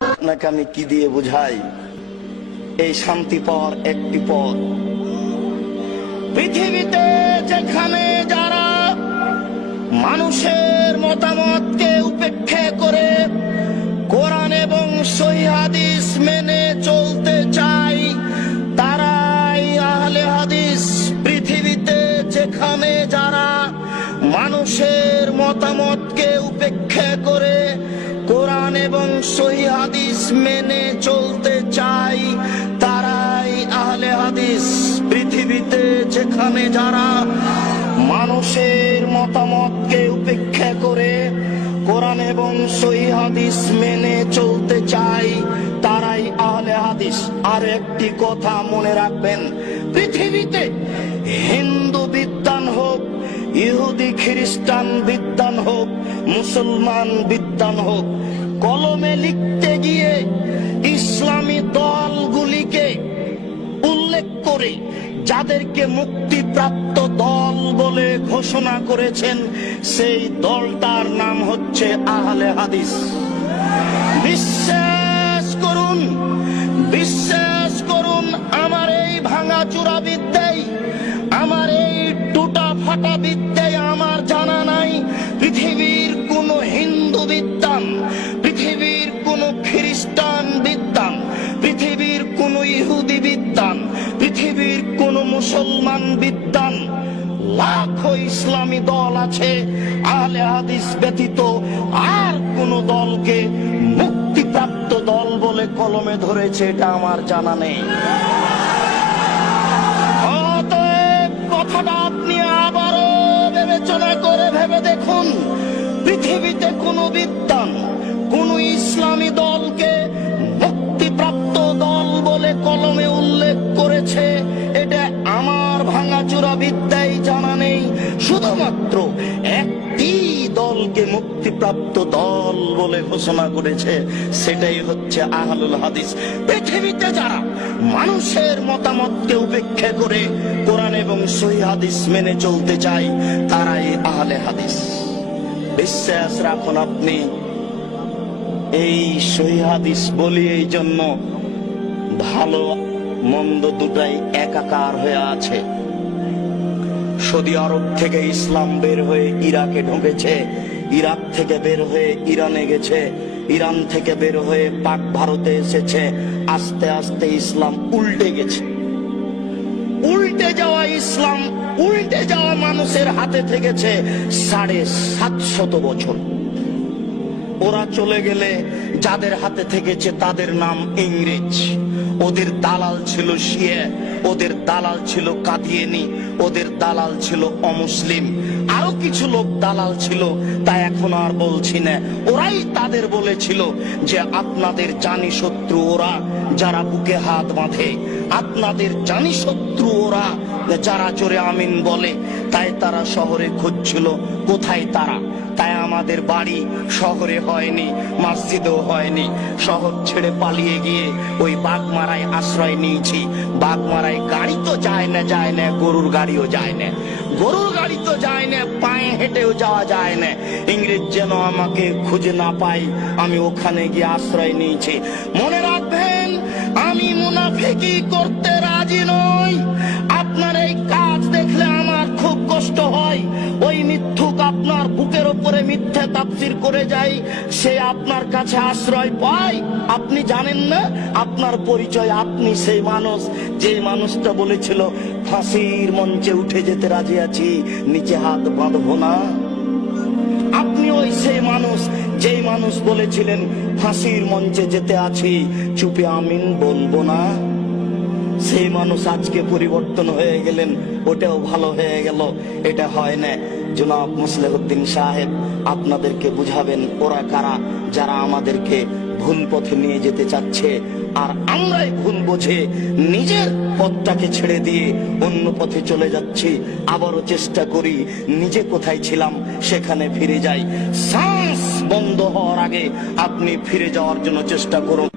আপনাকে আমি কি দিয়ে বুঝাই? এই শান্তি পাওয়ার একটি পথ। পৃথিবীতে যেখানে যারা মানুষের মতামতকে উপেক্ষা করে কোরআন এবং সহি হাদিস মেনে চলতে চাই তারাই আহলে হাদিস। পৃথিবীতে যেখানে যারা মানুষের মতামতকে উপেক্ষা করে এবং সহি হাদিস মেনে চলতে চাই। তারাই আহলে হাদিস। পৃথিবীতে যেখানে যারা মানুষের মতামতকে উপেক্ষা করে কোরআন এবং সহি হাদিস মেনে চলতে চাই, তারাই আহলে হাদিস। আর একটি কথা মনে রাখবেন, পৃথিবীতে হিন্দু বিদ্যান হোক, ইহুদি খ্রিস্টান বিদ্যান হোক, মুসলমান বিদ্যান হোক কলমে লিখতে গিয়ে ইসলামী দলগুলিকে উল্লেখ করে যাদেরকে মুক্তিপ্রাপ্ত দল বলে ঘোষণা করেছেন, সেই দলটার নাম হচ্ছে আহলে হাদিস। বিশ্বাস করুন বিশ্বাস করুন, আমার এই ভাঙা চূড়া বিদ্যাই, আমার এই টুটা ফাটা বিদ্যায় আমার জানা নাই পৃথিবীর মুসলমান বিদ্যান লাখো ইসলামী দল আছে, আহলে হাদিস ব্যতীত আর কোন দলকে মুক্তিপ্রাপ্ত দল বলে কলমে ধরেছে, এটা আমার জানা নেই। কথাটা আপনি আবারও বিবেচনা করে ভেবে দেখুন, পৃথিবীতে কোন বিদ্যান কোন ইসলামী দলকে মুক্তিপ্রাপ্ত দল বলে কলমে উল্লেখ করেছে শুধুমাত্র একটি দলকে মুক্তিপ্রাপ্ত দল বলে ঘোষণা করেছে, সেটাই হচ্ছে আহলুল হাদিস। পৃথিবীতে যারা মানুষের মতামতকে উপেক্ষা করে কোরআন এবং সহি হাদিস মেনে চলতে চায়, তারাই আহলে হাদিস। বিশ্বাস রাখুন আপনি, এই সহি হাদিস বলি এই জন্য ভালো মন্দ দুটাই একাকার হয়ে আছে। সৌদি আরব থেকে ইসলাম বের হয়ে ইরাকে ঢুকেছে। ইরাক থেকে বের হয়ে ইরানে গেছে। ইরান থেকে বের হয়ে পাক ভারতে এসেছে। আস্তে আস্তে ইসলাম উল্টে গেছে। উল্টে যাওয়া ইসলাম, উল্টে যাওয়া মানুষের হাতে থেকেছে সাড়ে সাতশত বছর। ওরা চলে গেলে যাদের হাতে থেকেছে তাদের নাম ইংরেজ। ওদের দালাল ছিল শিয়ে, ওদের দালাল ছিল কাদিয়েনি, ওদের দালাল ছিল অমুসলিম। আরও কিছু লোক দালাল ছিল, তা এখন আর বলছি না। ওরাই তাদের বলেছিল যে আপনাদের জানি শত্রু ওরা যারা বুকে হাত বাঁধে। আপনাদের জানি শত্রু ওরা যারা জোরে আমিন বলে। তাই তারা শহরে খুঁজছিল, কোথায় তারা? তাই আমাদের বাড়ি শহরে হয়নি, মসজিদেও হয়নি। শহর ছেড়ে পালিয়ে গিয়ে ওই বাগমারায় আশ্রয় নিয়েছি। বাগমারায় গাড়ি তো যায় না যায় না, গরুর গাড়িও যায় না। গরুর গাড়ি তো যায় না, পায়ে হেঁটেও যাওয়া যায় না। ইংরেজ যেন আমাকে খুঁজে না পাই আমি ওখানে গিয়ে আশ্রয় নিয়েছি। মনে রাখবেন, আমি মুনাফিকি করতে রাজি নই। আপনার এই কাজ দেখলে মিথ্যে তাফসির করে যাই, সে আপনার কাছে আশ্রয় পায়। আপনি জানেন না? আপনার পরিচয় আপনি সেই মানুষ, যে মানুষটা বলেছিল, ফাঁসির মঞ্চে উঠে যেতে রাজি আছি, নিচে হাত বাঁধবো না। আপনি ওই সেই মানুষ, যেই মানুষ বলেছিলেন, ফাঁসির মঞ্চে যেতে আছি, চুপে আমিন বলব না। সেই মানুষ আজকে পরিবর্তন হয়ে গেলেন, ওটাও ভালো হয়ে গেল, এটা হয় না। জনাব মুসলেহুদ্দিন সাহেব, আপনাদেরকে বুঝাবেন ওরা কারা যারা আমাদেরকে ভুল পথে নিয়ে যেতে চাচ্ছে। আর আমরাই ভুল বোঝে, নিজের পথটাকে ছেড়ে দিয়ে অন্য পথে চলে যাচ্ছি। আবারও চেষ্টা করি, নিজে কোথায় ছিলাম সেখানে ফিরে যাই। শ্বাস বন্ধ হওয়ার আগে আপনি ফিরে যাওয়ার জন্য চেষ্টা করুন।